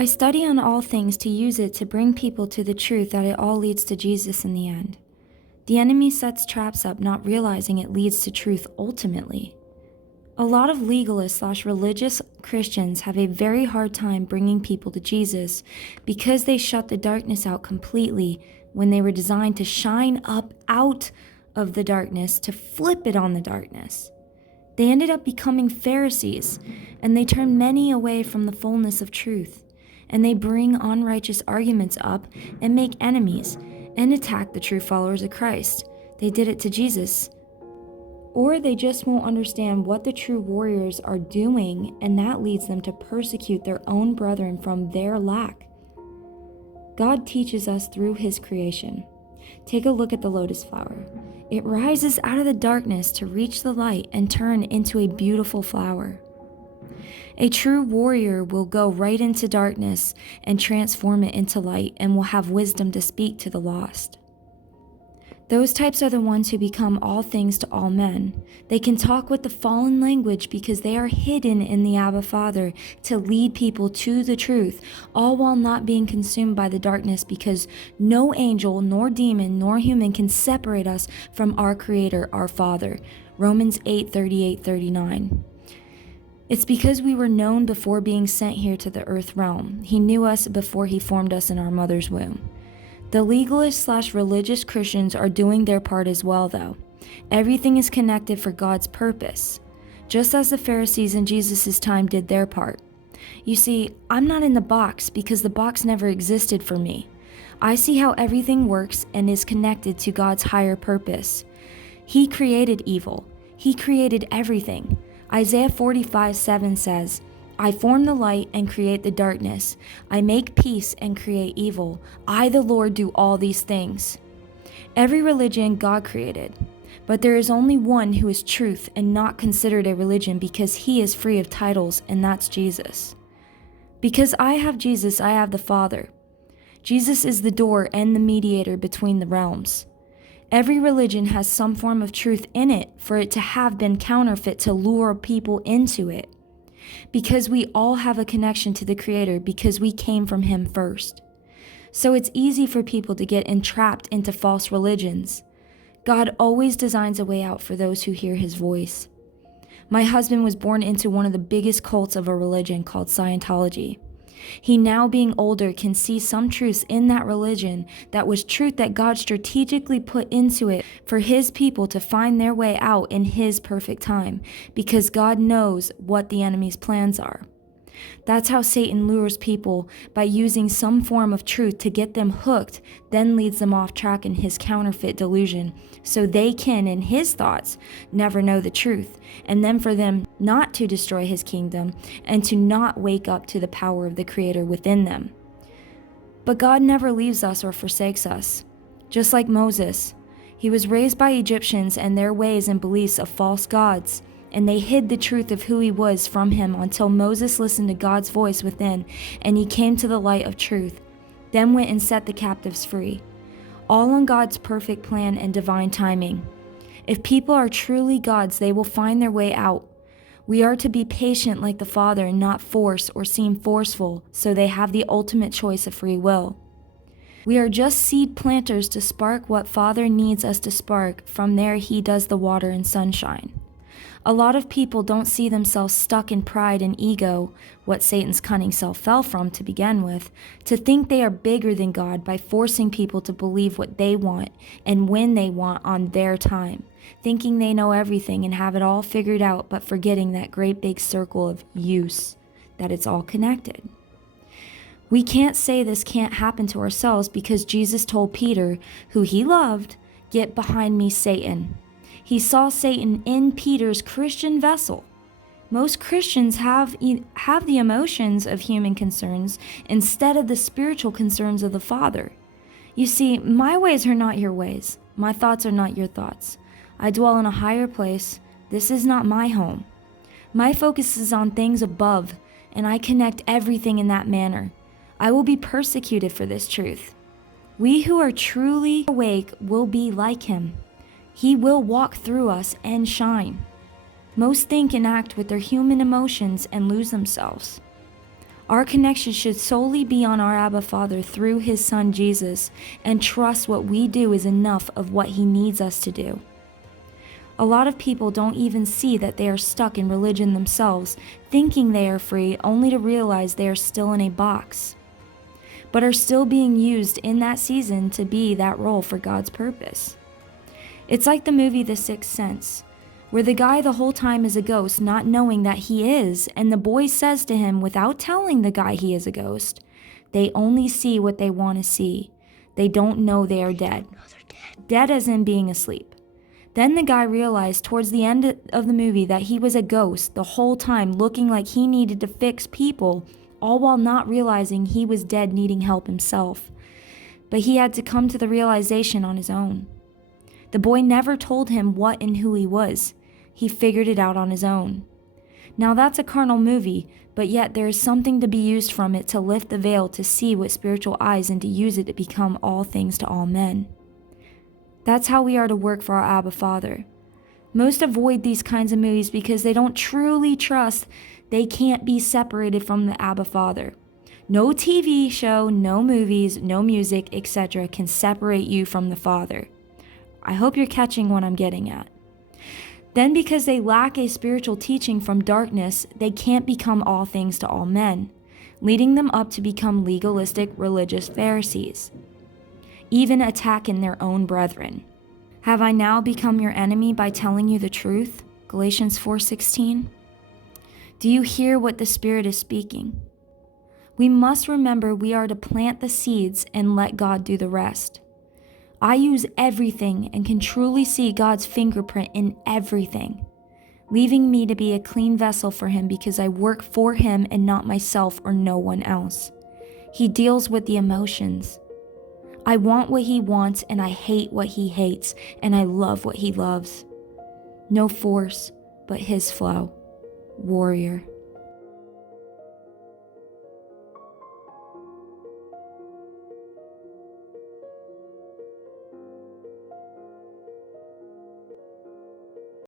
I study on all things to use it to bring people to the truth that it all leads to Jesus in the end. The enemy sets traps up not realizing it leads to truth ultimately. A lot of legalist/religious Christians have a very hard time bringing people to Jesus because they shut the darkness out completely when they were designed to shine up out of the darkness to flip it on the darkness. They ended up becoming Pharisees, and they turn many away from the fullness of truth, and they bring unrighteous arguments up and make enemies and attack the true followers of Christ. They did it to Jesus. Or they just won't understand what the true warriors are doing, and that leads them to persecute their own brethren from their lack. God teaches us through His creation. Take a look at the lotus flower. It rises out of the darkness to reach the light and turn into a beautiful flower. A true warrior will go right into darkness and transform it into light and will have wisdom to speak to the lost. Those types are the ones who become all things to all men. They can talk with the fallen language because they are hidden in the Abba Father to lead people to the truth, all while not being consumed by the darkness, because no angel, nor demon, nor human can separate us from our Creator, our Father. Romans 8:38-39. It's because we were known before being sent here to the earth realm. He knew us before He formed us in our mother's womb. The legalist/religious Christians are doing their part as well, though. Everything is connected for God's purpose, just as the Pharisees in Jesus' time did their part. You see, I'm not in the box because the box never existed for me. I see how everything works and is connected to God's higher purpose. He created evil. He created everything. Isaiah 45:7 says, I form the light and create the darkness. I make peace and create evil. I, the Lord, do all these things. Every religion God created, but there is only one who is truth and not considered a religion because He is free of titles, and that's Jesus. Because I have Jesus, I have the Father. Jesus is the door and the mediator between the realms. Every religion has some form of truth in it for it to have been counterfeit to lure people into it. Because we all have a connection to the Creator because we came from Him first. So it's easy for people to get entrapped into false religions. God always designs a way out for those who hear His voice. My husband was born into one of the biggest cults of a religion called Scientology. He, now being older, can see some truths in that religion that was truth that God strategically put into it for His people to find their way out in His perfect time, because God knows what the enemy's plans are. That's how Satan lures people, by using some form of truth to get them hooked, then leads them off track in his counterfeit delusion, so they can, in his thoughts, never know the truth, and then for them not to destroy his kingdom and to not wake up to the power of the Creator within them. But God never leaves us or forsakes us. Just like Moses, he was raised by Egyptians and their ways and beliefs of false gods, and they hid the truth of who he was from him until Moses listened to God's voice within, and he came to the light of truth, then went and set the captives free. All on God's perfect plan and divine timing. If people are truly God's, they will find their way out. We are to be patient like the Father and not force or seem forceful, so they have the ultimate choice of free will. We are just seed planters to spark what Father needs us to spark. From there, He does the water and sunshine. A lot of people don't see themselves stuck in pride and ego, what Satan's cunning self fell from to begin with, to think they are bigger than God by forcing people to believe what they want and when they want on their time, thinking they know everything and have it all figured out, but forgetting that great big circle of use, that it's all connected. We can't say this can't happen to ourselves because Jesus told Peter, who He loved, "Get behind me, Satan." He saw Satan in Peter's Christian vessel. Most Christians have the emotions of human concerns instead of the spiritual concerns of the Father. You see, my ways are not your ways. My thoughts are not your thoughts. I dwell in a higher place. This is not my home. My focus is on things above, and I connect everything in that manner. I will be persecuted for this truth. We who are truly awake will be like Him. He will walk through us and shine. Most think and act with their human emotions and lose themselves. Our connection should solely be on our Abba Father through his Son Jesus, and trust what we do is enough of what he needs us to do. A lot of people don't even see that they are stuck in religion themselves, thinking they are free only to realize they are still in a box, but are still being used in that season to be that role for God's purpose. It's like the movie The Sixth Sense, where the guy the whole time is a ghost, not knowing that he is, and the boy says to him without telling the guy he is a ghost, they only see what they want to see. They don't know they are dead. Dead as in being asleep. Then the guy realized towards the end of the movie that he was a ghost the whole time, looking like he needed to fix people, all while not realizing he was dead, needing help himself. But he had to come to the realization on his own. The boy never told him what and who he was. He figured it out on his own. Now that's a carnal movie, but yet there is something to be used from it to lift the veil to see with spiritual eyes and to use it to become all things to all men. That's how we are to work for our Abba Father. Most avoid these kinds of movies because they don't truly trust they can't be separated from the Abba Father. No TV show, no movies, no music, etc. can separate you from the Father. I hope you're catching what I'm getting at. Then because they lack a spiritual teaching from darkness, they can't become all things to all men, leading them up to become legalistic religious Pharisees, even attacking their own brethren. Have I now become your enemy by telling you the truth? Galatians 4:16. Do you hear what the Spirit is speaking? We must remember we are to plant the seeds and let God do the rest. I use everything and can truly see God's fingerprint in everything, leaving me to be a clean vessel for him because I work for him and not myself or no one else. He deals with the emotions. I want what he wants and I hate what he hates, and I love what he loves. No force, but his flow. Warrior.